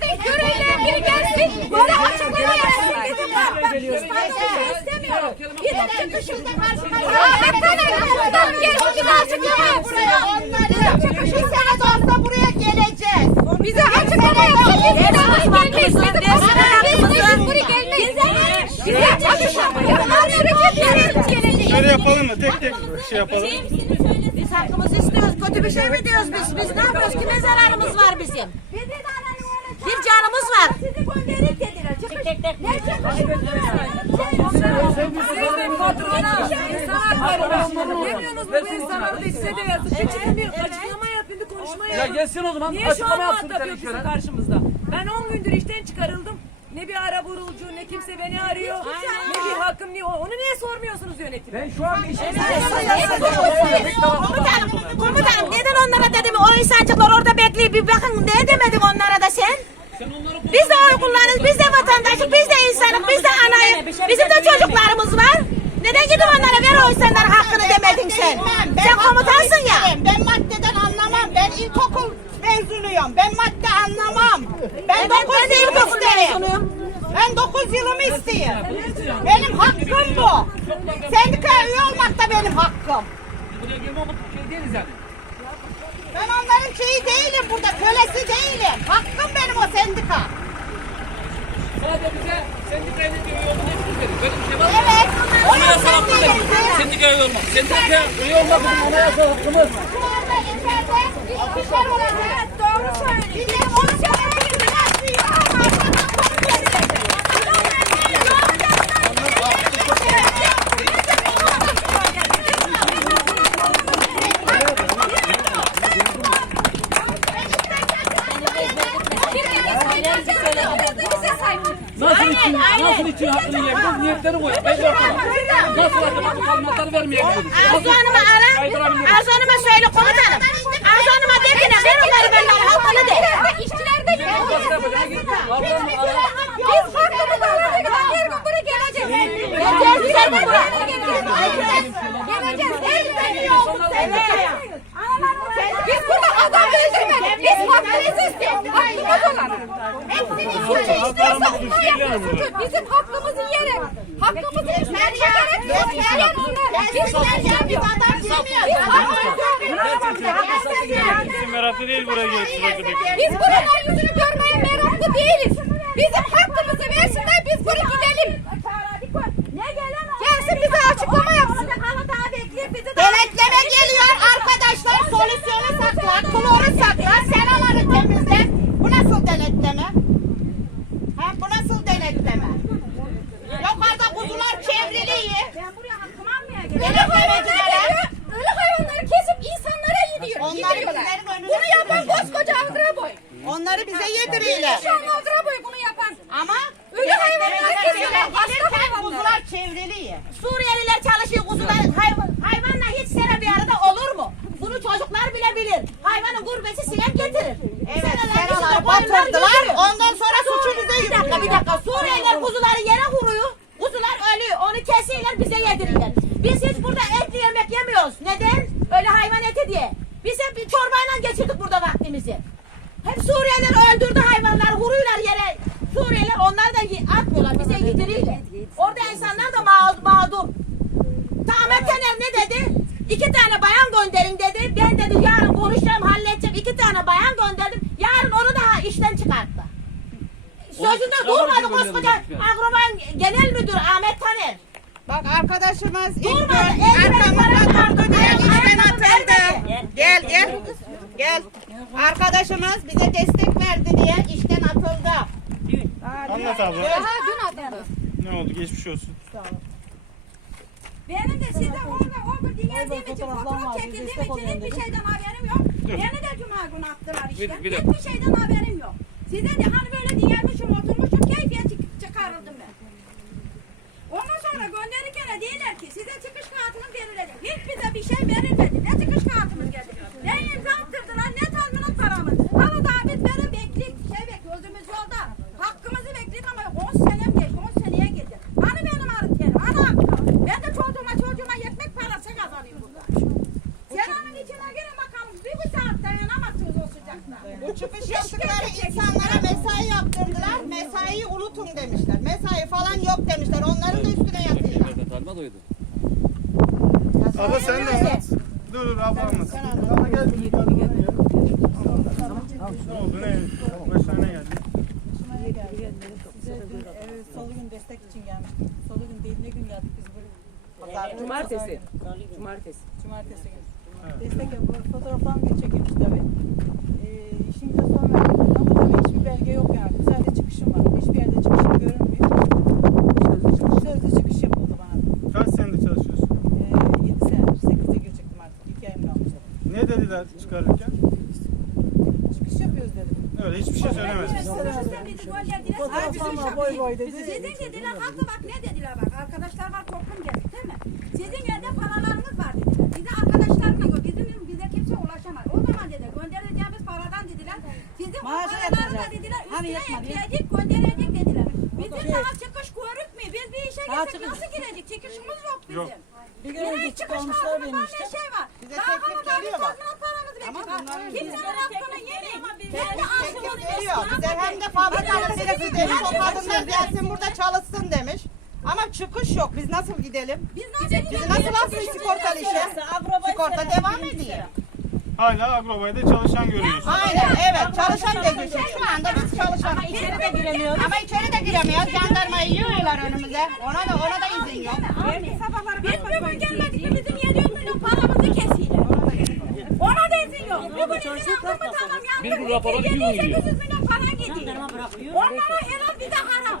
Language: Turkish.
Görevliler biri gelsin. Böyle açıklama yapsın. Dedim bak İstanbul'u istemiyorum. Gidin çıkışımda karşıma. Ahmet Taner gelsin bize açıklama yapsın. Bir sene de olsa buraya geleceğiz. Bize açıklama yapsın. Biz bir daha gelmeyiz. Bizim biz biz buraya gelmeyiz. Bize açıklama geleceğiz. Şöyle yapalım mı? Tek tek şey yapalım. Biz hakkımızı istiyoruz. Kötü bir şey mi diyoruz biz? Biz ne yapıyoruz? Kime zararımız var bizim? Bir canımız var. Sizi gönderir dediler. Çıkış. Ne bir yapın, bir konuşma Ya gelsin o zaman. Niye şu an açıklama yapsın muhatap bir yok bizim karşımızda? Ben 10 gündür işten çıkarıldım. Ne bir ara vurulcu, ne kimse beni arıyor. Ne bir hakkım, ne onu niye sormuyorsunuz yönetime? Ben şu an işe Komutanım, komutanım neden onlara dedim o insancıklar orada bekliyor? Bir bakın ne demedin onlara da sen? Biz de oy kullanırız, biz de vatandaşız, biz de insanız, biz de anayız, bizim de çocuklarımız var. Neden gidip onlara ver o insanların hakkını demedin sen? Sen komutansın ya. Ben maddeden anlamam. Ben ilkokul mezunuyum. Ben madde anlamam. Ben 9 ben de ilkokul mezunuyum. Ben 9 yılımı isteyeyim. Benim hakkım bu. Sendikaya üye olmak da benim hakkım. buraya gelme ama şey değiliz yani. Ben onların şeyi değilim burada. Kölesi değilim. Hakkım benim o sendika. Sadece bize sendikaya ne diyor yolunu hepimiz verir. Böyle bir şey var mı? Evet. O Anayasal yüzden hakkımız. Değiliz. Sendikaya üye olmak. Sendikaya üye olmak bizim anayasal hakkımız. Şu anda içeride ikişer olacak. Doğru söylüyor. Bir de onu Nasıl için, nasıl için hakkını yiyebiliriz? Niyetleri bu. Belli ortada. Nasıl acaba talimatları vermeyebiliriz? Arzu Hanım'ı ara. Arzu Hanım'a söyle komutanım. Arzu Hanım'a de ki ne ver onları benimle hakkını de. İşçiler de ara. Biz hakkımızı alana kadar her gün buraya geleceğiz. Geleceğiz güzel mi buraya? Geleceğiz. Geleceğiz. Her gün seni. Biz burada adam öldürmedik. Biz istiyoruz. Hakkımız olan. Suçu istiyorsa onlar yapsın suçu. Bizim hakkımızı yiyelim. Hakkımızı içmeye gerek yok. Yiyen onlar. Biz nereden bir adam bilmiyoruz. Biz hakkımızı Bizim meraklı değil buraya arkadaşlar. biz buralar yüzünü görmeye meraklı değiliz. Bizim hakkımızı versinler biz buraya gidelim. Gelsin bize açıklama yapsın. Denetleme geliyor arkadaşlar. Solüsyonu sakla, kloru sakla, seraları temizle. Bu nasıl denetleme? Ha, bu nasıl denetleme? Yukarıda kuzular çevrili. Ölü hayvanlar geliyor. Ölü hayvanları kesip insanlara yediyor. Onları yediriyorlar. bizlerin önüne Bunu yapan koskoca Andraboy. Onları bize yediriyorlar. Şu an Andraboy bunu yapan. Ama Ölü hayvanları kesiyorlar. Hasta gelirken hayvanları. kuzular çevrili. Suriyeliler çalışıyor kuzular. Hayvan, hayvanla hiç sene bir arada olur mu? Bunu çocuklar bile bilir. Hayvanın gurbesi sinek getirir. Evet, koyunlar batırdılar. Ondan sonra suçu bize Bir dakika bir dakika. Suriyeliler kuzuları yere vuruyor. Kuzular ölüyor. Onu kesiyorlar bize yedirirler. Biz hiç burada etli yemek yemiyoruz. Neden? Öyle hayvan eti diye. Biz hep bir çorbayla geçirdik burada vaktimizi. Hep Suriyeliler öldürdü hayvanları. Vuruyorlar yere. Suriyeliler onlar da atmıyorlar. Bize yediriyorlar. Orada insanlar da mağdur. mağdur. Ahmet Taner ne dedi? İki tane bayan gönderin dedi. Ben dedi yarın konuşacağım halledeceğim. İki tane bayan gönderdim. Yarın onu da işten çıkarttı. Sözünde durmadı koskoca Agroban Genel Müdür Ahmet Taner. Bak arkadaşımız ilk Durmadı, eldiven arkamızda falan durdu diye aldı. işten Ayağını atıldı. vermedi. Gel gel. Gel. Arkadaşımız bize destek verdi diye işten atıldı. Anlat abla. Aha dün atıldı. Ne oldu? Geçmiş olsun. Benim de sizden orada orada dinlediğim için fotoğraf çekildiğim için hiçbir şeyden haberim yok. Beni de cuma günü attılar işte. Bir- bir hiçbir şeyden haberim yok. Size de hani böyle dinlemişim oturmuşum keyfiye çık- çıkarıldım ben. Ondan sonra gönderirken de diyorlar ki size çıkış kartınız verilecek. Hiç bize bir şey verilmedi. Ne çıkış kartımız geldi. Ne imza attırdılar ne tazminat paramız. Ama daha biz böyle bekledik. Şey bek gözümüz yolda. Hakkımızı bekledik ama 10 senem geçti. 10 seneye gitti. Hani benim arık yerim. Anam. Ben de çocuğuma çocuğuma ekmek parası kazanıyorum burada. Sen onun içine girin bakalım. Bir bu saat dayanamazsınız o sıcakta. Bu çıkış yaptıkları insanlara mesaj tutun demişler. Mesai falan yok demişler. Onların da üstüne yatıyorlar. Abla sen de anlat. Dur dur abla anlat. Abla gel. Ne oldu ne? Başına ne geldi? Evet, salı gün destek için gelmiştik. Salı gün değil ne gün geldik biz buraya? Cumartesi. Cumartesi. Cumartesi günü. Evet. Destek yapıyor. Fotoğraflarını da çekilmiş tabii. Şimdi de sonra ama tabii hiçbir belge yok yani. Sadece çıkışım var. Hiçbir yerde çıkışım görünmüyor. Sözlü çıkış yapıldı bana. Kaç senedir çalışıyorsun? Ee, 7 senedir. 8'de girecektim artık. 2 ayım kalmıştı. Ne dediler çıkarırken? Çıkış yapıyoruz dedim. Öyle hiçbir şey söylemediniz. Fotoğraflarla boy boy dedi. Sizin dediler haklı bak ne dediler bak arkadaşlar var toplum geldi değil mi? Sizin yerde paralarınız var dediler. Bize arkadaşlarına gö- bizim bize kimse ulaşamaz. O zaman dedi göndereceğimiz paradan dediler. Sizin o Maaşı yatıracak. dediler Hani üstüne yatmadı? ekleyecek gönderecek dediler. Bizim daha çıkış görükmüyor. Biz bir işe Daha gitsek çıkış- nasıl girecek? Çıkışımız yok bizim. Yok. Bir gün önce hiç çıkış çıkarmışlar kartı beni var işte. ne şey var. Bize Daha teklif geliyor bak. tazminat paramızı bekliyor. Kimsenin hakkını yemeyin. Kendi Teklif aklımızı veriyor. Bize hem de fabrikanın birisi demiş o kadınlar gelsin burada çalışsın demiş. Ama çıkış yok. Biz nasıl gidelim? Biz nasıl gidelim? nasıl alsın sigortalı işe? Sigorta devam ediyor. Hala Agrobay'da çalışan görüyorsun. Aynen evet çalışan gözüküyor. Şu anda biz çalışan. Ama içeri de giremiyoruz. Ama içeri de giremiyoruz. Jandarmayı yığıyorlar önümüze. Ona da ona da izin yok. Biz bugün gelmedik mi bizim 700 milyon paramızı kesiyorlar. Ona da izin yok. Bugün izin aldın mı tamam yandı. Bir bu rapora bir gün 700 milyon para gidiyor. Onlara helal bize haram.